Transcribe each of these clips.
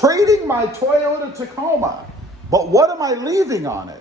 trading my Toyota Tacoma, but what am I leaving on it?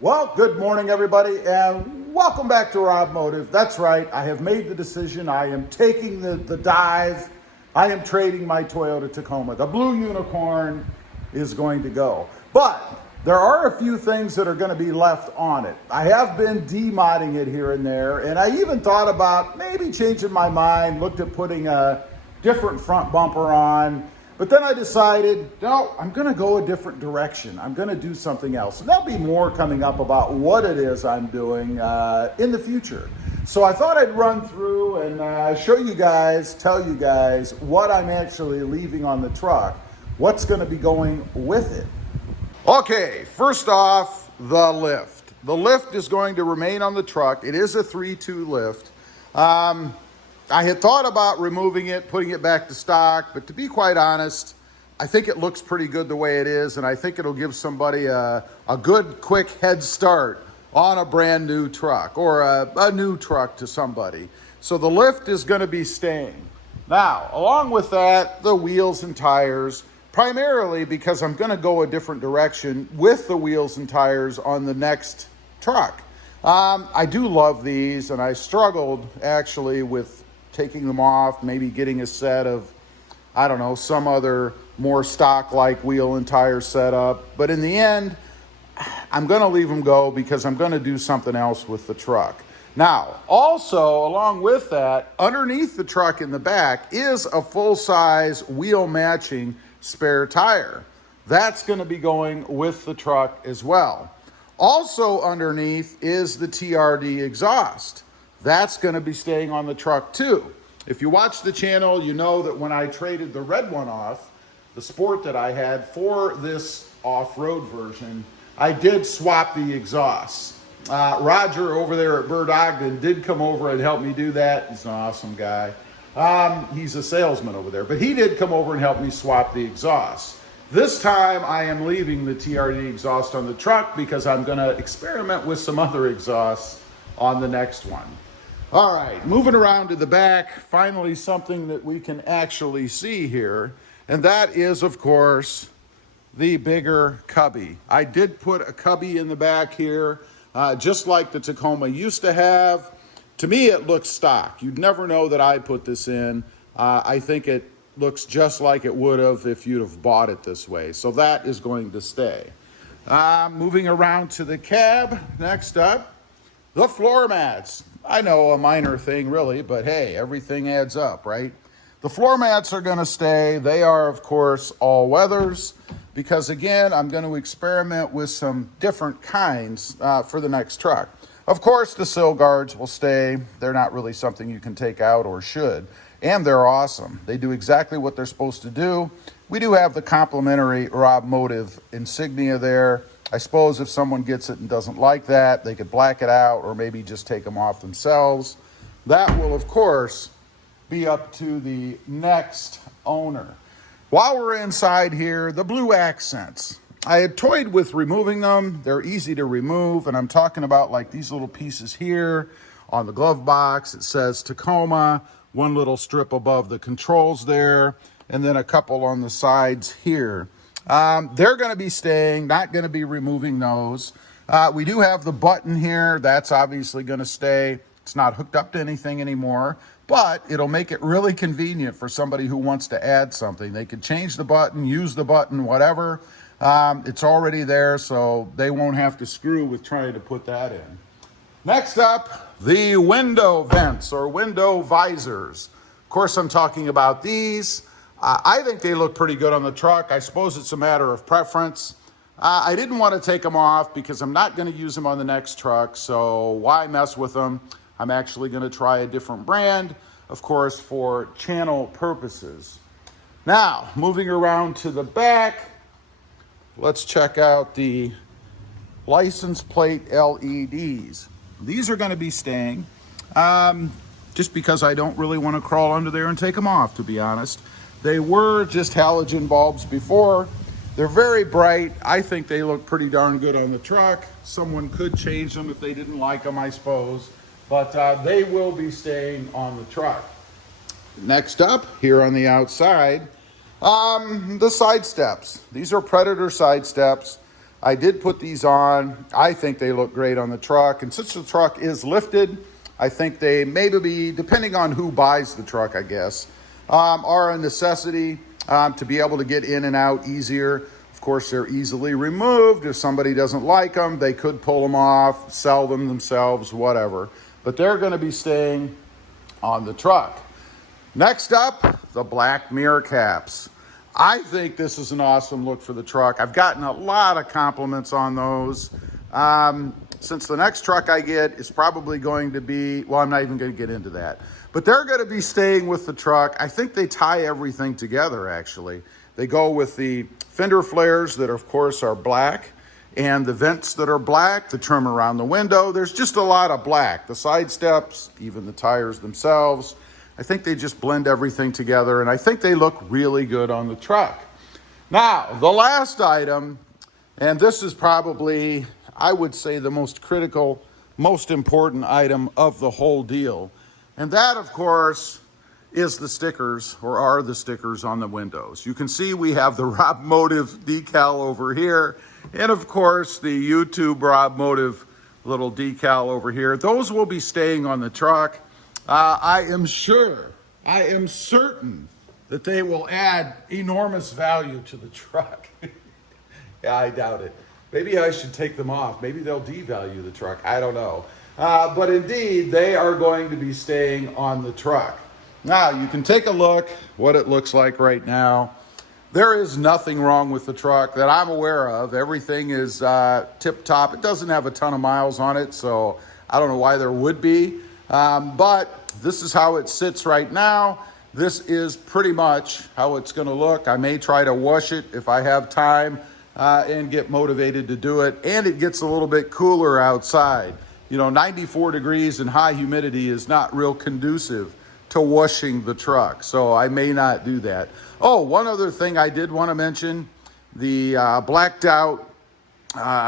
Well, good morning, everybody, and welcome back to Rob Motive. That's right, I have made the decision. I am taking the dive. I am trading my Toyota Tacoma. The blue unicorn is going to go. But there are a few things that are going to be left on it. I have been demodding it here and there, and I even thought about maybe changing my mind, looked at putting a different front bumper on. But then I decided, no, I'm going to go a different direction. I'm going to do something else. And there'll be more coming up about what it is I'm doing in the future. So I thought I'd run through and show you guys, tell you guys what I'm actually leaving on the truck, what's going to be going with it. Okay, first off, the lift. The lift is going to remain on the truck. It is a 3.2 lift. I had thought about removing it, putting it back to stock, but to be quite honest, I think it looks pretty good the way it is, and I think it'll give somebody a good, quick head start on a brand new truck, or a new truck to somebody. So the lift is going to be staying. Now, along with that, the wheels and tires, primarily because I'm going to go a different direction with the wheels and tires on the next truck. I do love these, and I struggled actually with taking them off, maybe getting a set of, I don't know, some other more stock-like wheel and tire setup. But in the end, I'm going to leave them go because I'm going to do something else with the truck. Now, also, along with that, underneath the truck in the back is a full-size wheel-matching spare tire. That's going to be going with the truck as well. Also underneath is the TRD exhaust. That's going to be staying on the truck too. If you watch the channel, you know that when I traded the red one off, the Sport that I had, for this off-road version, I did swap the exhausts. Roger over there at Bird Ogden did come over and help me do that. He's an awesome guy. He's a salesman over there, but he did come over and help me swap the exhausts. This time I am leaving the TRD exhaust on the truck because I'm going to experiment with some other exhausts on the next one. All right, moving around to the back, finally something that we can actually see here, and that is, of course, the bigger cubby. I did put a cubby in the back here, just like the Tacoma used to have. To me, it looks stock. You'd never know that I put this in. I think it looks just like it would have if you'd have bought it this way. So that is going to stay. Moving around to the cab, next up, the floor mats. I know, a minor thing really, but hey, everything adds up, right? The floor mats are going to stay. They are, of course, all weathers because, again, I'm going to experiment with some different kinds for the next truck. Of course, the sill guards will stay. They're not really something you can take out, or should, and they're awesome. They do exactly what they're supposed to do. We do have the complimentary Rob Motive insignia there. I suppose if someone gets it and doesn't like that, they could black it out or maybe just take them off themselves. That will, of course, be up to the next owner. While we're inside here, the blue accents. I had toyed with removing them. They're easy to remove, and I'm talking about like these little pieces here on the glove box. It says Tacoma, one little strip above the controls there, and then a couple on the sides here. They're going to be staying, not going to be removing those. We do have the button here. That's obviously going to stay. It's not hooked up to anything anymore, but it'll make it really convenient for somebody who wants to add something. They could change the button, use the button, whatever. It's already there, so they won't have to screw with trying to put that in. Next up, the window vents or window visors. Of course, I'm talking about these. I think they look pretty good on the truck. I suppose it's a matter of preference. I didn't want to take them off because I'm not going to use them on the next truck, so why mess with them? I'm actually going to try a different brand, of course, for channel purposes. Now, moving around to the back, let's check out the license plate LEDs. These are going to be staying. just because I don't really want to crawl under there and take them off, to be honest. They were just halogen bulbs before. They're very bright. I think they look pretty darn good on the truck. Someone could change them if they didn't like them, I suppose. But they will be staying on the truck. Next up, here on the outside, the side steps. These are Predator side steps. I did put these on. I think they look great on the truck. And since the truck is lifted, I think they maybe be, depending on who buys the truck, I guess, are a necessity to be able to get in and out easier. Of course, they're easily removed. If somebody doesn't like them, they could pull them off, sell them themselves, whatever. But they're going to be staying on the truck. Next up, the black mirror caps. I think this is an awesome look for the truck. I've gotten a lot of compliments on those. Since the next truck I get is probably going to be, well, I'm not even going to get into that. But they're going to be staying with the truck. I think they tie everything together, actually. They go with the fender flares that, of course, are black, and the vents that are black, the trim around the window. There's just a lot of black. The side steps, even the tires themselves. I think they just blend everything together, and I think they look really good on the truck. Now, the last item, and this is probably, I would say, the most critical, most important item of the whole deal. And that, of course, is the stickers, or are the stickers on the windows. You can see we have the Rob Motive decal over here, and of course, the YouTube Rob Motive little decal over here. Those will be staying on the truck. I am certain that they will add enormous value to the truck. Yeah, I doubt it. Maybe I should take them off. Maybe they'll devalue the truck. I don't know. But indeed, they are going to be staying on the truck. Now, you can take a look what it looks like right now. There is nothing wrong with the truck that I'm aware of. Everything is tip-top. It doesn't have a ton of miles on it, so I don't know why there would be. But this is how it sits right now. This is pretty much how it's going to look. I may try to wash it if I have time and get motivated to do it. And it gets a little bit cooler outside. You know, 94 degrees and high humidity is not real conducive to washing the truck. So I may not do that. Oh, one other thing I did want to mention, the blacked out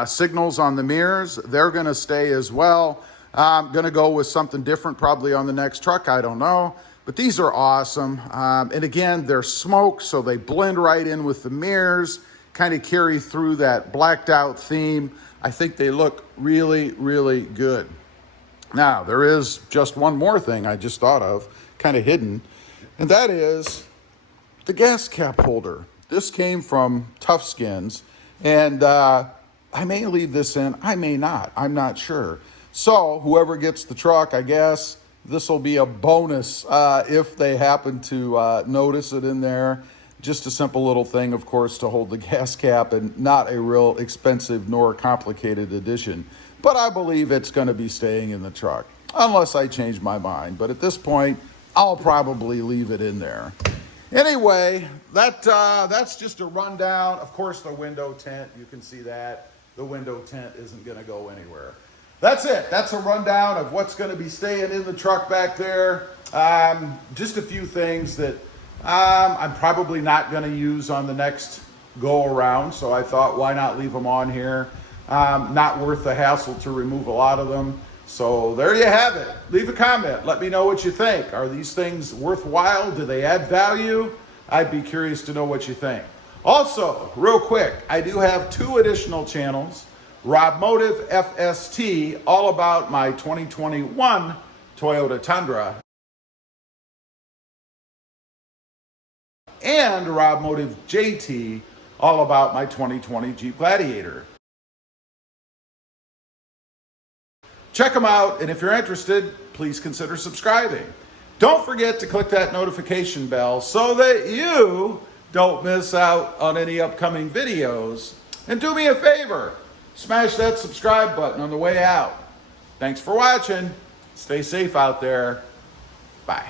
signals on the mirrors, they're going to stay as well. I'm going to go with something different probably on the next truck. I don't know. But these are awesome. And again, they're smoke, so they blend right in with the mirrors, kind of carry through that blacked out theme. I think they look really, really good. Now, there is just one more thing I just thought of, kind of hidden, and that is the gas cap holder. This came from Tough Skins, and I may leave this in, I may not, I'm not sure. So whoever gets the truck, I guess, this will be a bonus if they happen to notice it in there. Just a simple little thing, of course, to hold the gas cap, and not a real expensive nor complicated addition. But I believe it's going to be staying in the truck, unless I change my mind. But at this point, I'll probably leave it in there. Anyway, that's just a rundown. Of course, the window tint, you can see that. The window tint isn't going to go anywhere. That's it. That's a rundown of what's going to be staying in the truck back there. Just a few things that I'm probably not going to use on the next go around. So I thought, why not leave them on here? Not worth the hassle to remove a lot of them. So there you have it. Leave a comment. Let me know what you think. Are these things worthwhile? Do they add value? I'd be curious to know what you think. Also, real quick, I do have 2 additional channels. Rob Motive FST, all about my 2021 Toyota Tundra. And Rob Motive JT, all about my 2020 Jeep Gladiator. Check them out, and if you're interested, please consider subscribing. Don't forget to click that notification bell so that you don't miss out on any upcoming videos. And do me a favor, smash that subscribe button on the way out. Thanks for watching. Stay safe out there. Bye.